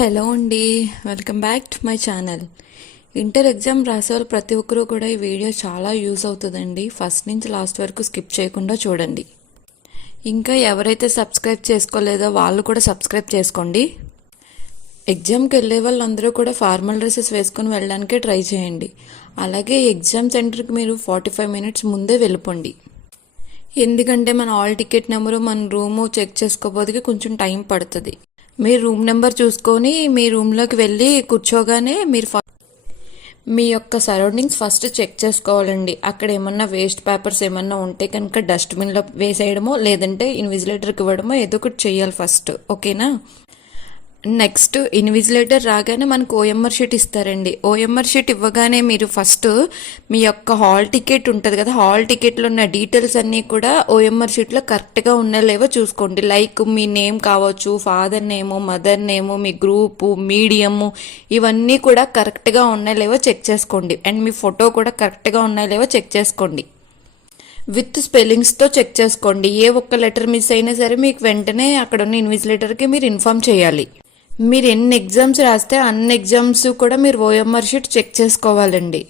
Hello అండి, welcome back to my channel. Inter exam రాసే వాళ్ళు ప్రతి ఒక్కరూ కూడా ఈ వీడియో చాలా యూజ్ అవుతుందండి. ఫస్ట్ నుంచి లాస్ట్ వరకు స్కిప్ చేయకుండా చూడండి. ఇంకా ఎవరైతే సబ్స్క్రైబ్ చేసుకోలేదో వాళ్ళు కూడా సబ్స్క్రైబ్ చేసుకోండి. ఎగ్జామ్కి వెళ్ళే వాళ్ళందరూ కూడా ఫార్మల్ డ్రెస్సెస్ వేసుకుని వెళ్ళడానికే ట్రై చేయండి. అలాగే ఎగ్జామ్ సెంటర్కి మీరు 45 మినిట్స్ ముందే వెళ్ళిపోండి. ఎందుకంటే మన హాల్ టికెట్ నెంబరు మన రూము చెక్ చేసుకోబోదికి కొంచెం టైం పడుతుంది. మీరు రూమ్ నెంబర్ చూసుకొని మీ రూమ్లోకి వెళ్ళి కూర్చోగానే మీరు మీ యొక్క సరౌండింగ్స్ ఫస్ట్ చెక్ చేసుకోవాలండి. అక్కడ ఏమన్నా వేస్ట్ పేపర్స్ ఏమన్నా ఉంటే కనుక డస్ట్బిన్లో వేసేయడమో లేదంటే ఇన్విజిలేటర్కి ఇవ్వడమో ఏదో ఒకటి చేయాలి ఫస్ట్. ఓకేనా? నెక్స్ట్ ఇన్విజిలేటర్ రాగానే మనకు ఓఎంఆర్ షీట్ ఇస్తారండి. ఓఎంఆర్ షీట్ ఇవ్వగానే మీరు ఫస్ట్ మీ యొక్క హాల్ టికెట్ ఉంటుంది కదా, హాల్ టికెట్లో ఉన్న డీటెయిల్స్ అన్నీ కూడా ఓఎంఆర్ షీట్లో కరెక్ట్గా ఉన్నాయో చూసుకోండి. లైక్ మీ నేమ్ కావచ్చు, ఫాదర్ నేము, మదర్ నేము, మీ గ్రూపు, మీడియము, ఇవన్నీ కూడా కరెక్ట్గా ఉన్నాయో చెక్ చేసుకోండి. అండ్ మీ ఫోటో కూడా కరెక్ట్గా ఉన్నాయో చెక్ చేసుకోండి. విత్ స్పెల్లింగ్స్తో చెక్ చేసుకోండి. ఏ ఒక్క లెటర్ మిస్ అయినా సరే మీకు వెంటనే అక్కడ ఉన్న ఇన్విజిలేటర్కి మీరు ఇన్ఫామ్ చేయాలి. మీరు ఎన్ని ఎగ్జామ్స్ రాస్తే అన్ని ఎగ్జామ్స్ కూడా మీరు ఓఎంఆర్ షీట్ చెక్ చేసుకోవాలండి.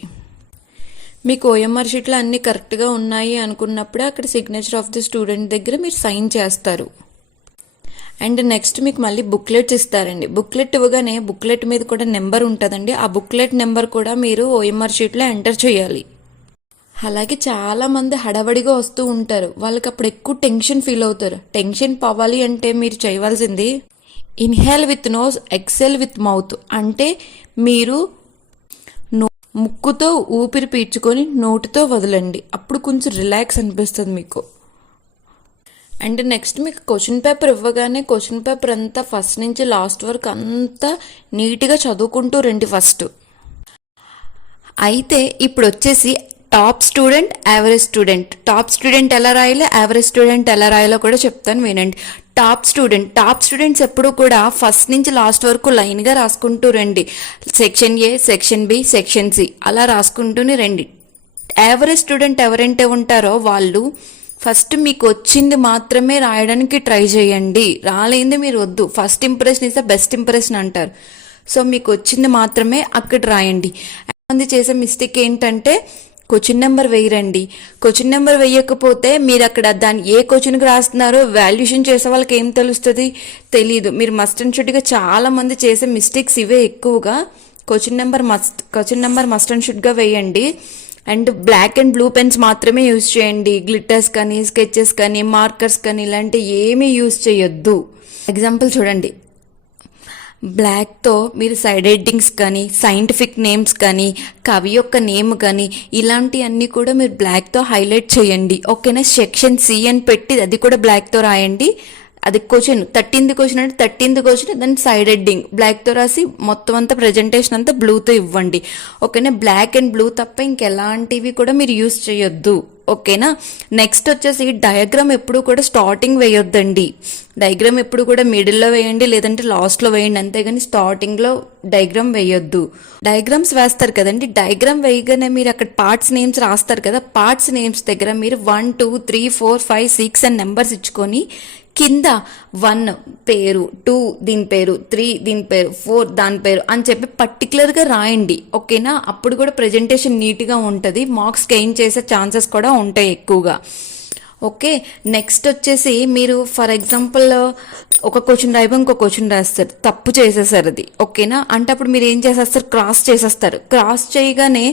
మీకు ఓఎంఆర్ షీట్లో అన్నీ కరెక్ట్గా ఉన్నాయి అనుకున్నప్పుడే అక్కడ సిగ్నేచర్ ఆఫ్ ది స్టూడెంట్ దగ్గర మీరు సైన్ చేస్తారు. అండ్ నెక్స్ట్ మీకు మళ్ళీ బుక్లెట్స్ ఇస్తారండి. బుక్లెట్ ఇవ్వగానే బుక్లెట్ మీద కూడా నెంబర్ ఉంటుందండి. ఆ బుక్లెట్ నెంబర్ కూడా మీరు ఓఎంఆర్ షీట్లో ఎంటర్ చేయాలి. అలాగే చాలా మంది హడావడిగా వస్తూ ఉంటారు. వాళ్ళకి అప్పుడు ఎక్కువ టెన్షన్ ఫీల్ అవుతారు. టెన్షన్ పోవాలి అంటే మీరు చేయవలసింది inhale with nose, exhale with mouth. అంటే మీరు ముక్కుతో ఊపిరి పీల్చుకొని నోటితో వదలండి. అప్పుడు కొంచెం రిలాక్స్ అనిపిస్తుంది మీకు. అండ్ నెక్స్ట్ మీకు క్వశ్చన్ పేపర్ ఇవ్వగానే క్వశ్చన్ పేపర్ అంతా ఫస్ట్ నుంచి లాస్ట్ వరకు అంతా నీట్గా చదువుకుంటూ రండి ఫస్ట్. అయితే ఇప్పుడు వచ్చేసి top student, average student. Top student ఎలా రాయాలో, యావరేజ్ స్టూడెంట్ ఎలా రాయాలో కూడా చెప్తాను వినండి. టాప్ స్టూడెంట్స్ ఎప్పుడు కూడా ఫస్ట్ నుంచి లాస్ట్ వరకు లైన్గా రాసుకుంటూ రండి. Section A, section B, section C అలా రాసుకుంటూనే రండి. యావరేజ్ స్టూడెంట్ ఎవరంటే ఉంటారో వాళ్ళు ఫస్ట్ మీకు వచ్చింది మాత్రమే రాయడానికి ట్రై చేయండి. రాలేంది మీరు వద్దు. First impression is the best impression అంటారు. సో మీకు వచ్చింది మాత్రమే అక్కడ రాయండి. మంది చేసే మిస్టేక్ ఏంటంటే క్వశ్చన్ నెంబర్ వేయరండి. క్వశ్చన్ నెంబర్ వేయకపోతే మీరు అక్కడ దాన్ని ఏ క్వశ్చన్కి రాస్తున్నారో వాల్యుయేషన్ చేసే వాళ్ళకి ఏం తెలుస్తుంది? తెలీదు. మీరు మస్ట్ అండ్ షుడ్గా చాలా మంది చేసే మిస్టేక్స్ ఇవే ఎక్కువగా. క్వశ్చన్ నెంబర్ మస్ట్ అండ్ షుడ్గా వేయండి. And black and blue pens మాత్రమే యూజ్ చేయండి. గ్లిటర్స్ కానీ, స్కెచెస్ కానీ, మార్కర్స్ కానీ ఇలాంటి ఏమీ యూజ్ చేయొద్దు. ఎగ్జాంపుల్ చూడండి. బ్లాక్తో మీరు సైడ్ హెడ్డింగ్స్ కానీ, సైంటిఫిక్ నేమ్స్ కానీ, కవి యొక్క నేమ్ కానీ ఇలాంటి అన్నీ కూడా మీరు బ్లాక్తో హైలైట్ చేయండి. ఓకేనా? సెక్షన్ సి అని పెట్టి అది కూడా బ్లాక్తో రాయండి. అది క్వశ్చన్ 13th క్వశ్చన్ అంటే 13th క్వశ్చన్ దాని సైడ్ హెడ్డింగ్ బ్లాక్తో రాసి మొత్తం అంతా ప్రజెంటేషన్ అంతా బ్లూతో ఇవ్వండి. ఓకేనా? బ్లాక్ అండ్ బ్లూ తప్ప ఇంకెలాంటివి కూడా మీరు యూజ్ చేయొద్దు. ఓకేనా? నెక్స్ట్ వచ్చేసి డయాగ్రామ్ ఎప్పుడు కూడా స్టార్టింగ్ వేయొద్దండి. డయాగ్రామ్ ఎప్పుడు కూడా మిడిల్లో వేయండి, లేదంటే లాస్ట్లో వేయండి. అంతేగాని స్టార్టింగ్లో డయాగ్రామ్ వేయొద్దు. డయాగ్రామ్స్ వేస్తారు కదండి, డయాగ్రామ్ వేయగానే మీరు అక్కడ పార్ట్స్ నేమ్స్ రాస్తారు కదా, పార్ట్స్ నేమ్స్ దగ్గర మీరు 1 2 3 4 5 6 అని నెంబర్స్ ఇచ్చుకొని కింద 1 పేరు, 2 దీని పేరు, 3 దీని పేరు, 4 దాని పేరు అని చెప్పి పర్టికులర్గా రాయండి. ఓకేనా? అప్పుడు కూడా ప్రజెంటేషన్ నీట్గా ఉంటుంది. మార్క్స్ గెయిన్ చేసే ఛాన్సెస్ కూడా ఉంటాయి ఎక్కువగా. ఓకే? నెక్స్ట్ వచ్చేసి మీరు ఫర్ ఎగ్జాంపుల్ ఒక క్వశ్చన్ రాయబో ఇంకో క్వశ్చన్ రాస్తారు, తప్పు చేసేసారు అది. ఓకేనా? అంటే అప్పుడు మీరు ఏం చేసేస్తారు? క్రాస్ చేసేస్తారు. క్రాస్ చేయగానే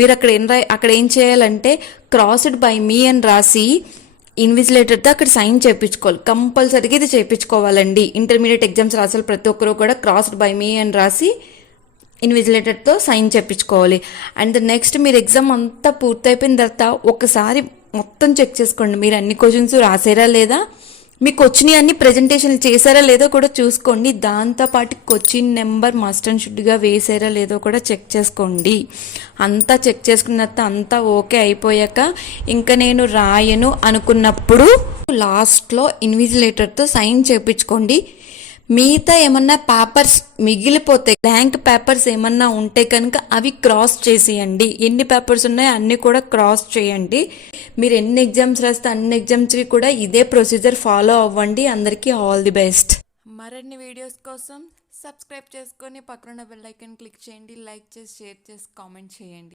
మీరు అక్కడ ఏం చేయాలంటే క్రాస్డ్ బై మీ అని రాసి ఇన్విజిలేటర్తో అక్కడ సైన్ చేయించుకోవాలి. కంపల్సరీగా ఇది చేయించుకోవాలండి. ఇంటర్మీడియట్ ఎగ్జామ్స్ రాసే ప్రతి ఒక్కరు కూడా క్రాస్డ్ బై మీ అని రాసి ఇన్విజిలేటర్తో సైన్ చేయించుకోవాలి. అండ్ నెక్స్ట్ మీరు ఎగ్జామ్ అంతా పూర్తయిపోయిన తర్వాత ఒకసారి మొత్తం చెక్ చేసుకోండి. మీరు అన్ని క్వశ్చన్స్ రాసారా లేదా, మీకు వచ్చినాయి అన్ని ప్రజెంటేషన్లు చేశారా లేదో కూడా చూసుకోండి. దాంతోపాటు క్వశ్చన్ నెంబర్ మస్ట్ అండ్ షుడ్గా వేసారా లేదో కూడా చెక్ చేసుకోండి. అంతా చెక్ చేసుకున్న తర్వాత అంతా ఓకే అయిపోయాక ఇంకా నేను రాయను అనుకున్నప్పుడు లాస్ట్లో ఇన్విజిలేటర్తో సైన్ చేయించుకోండి. మిగతా ఏమన్నా పేపర్స్ మిగిలిపోతే, బ్లాంక్ పేపర్స్ ఏమన్నా ఉంటే కనుక అవి క్రాస్ చేసేయండి. ఎన్ని పేపర్స్ ఉన్నాయో అన్ని కూడా క్రాస్ చేయండి. మీరు ఎన్ని ఎగ్జామ్స్ రాస్తే అన్ని ఎగ్జామ్స్కి కూడా ఇదే ప్రొసీజర్ ఫాలో అవ్వండి. అందరికీ ఆల్ ది బెస్ట్. మరిన్ని వీడియోస్ కోసం సబ్స్క్రైబ్ చేసుకొని పక్కన బెల్ ఐకాన్ క్లిక్ చేయండి, లైక్ చేసి షేర్ చేసి కామెంట్ చేయండి.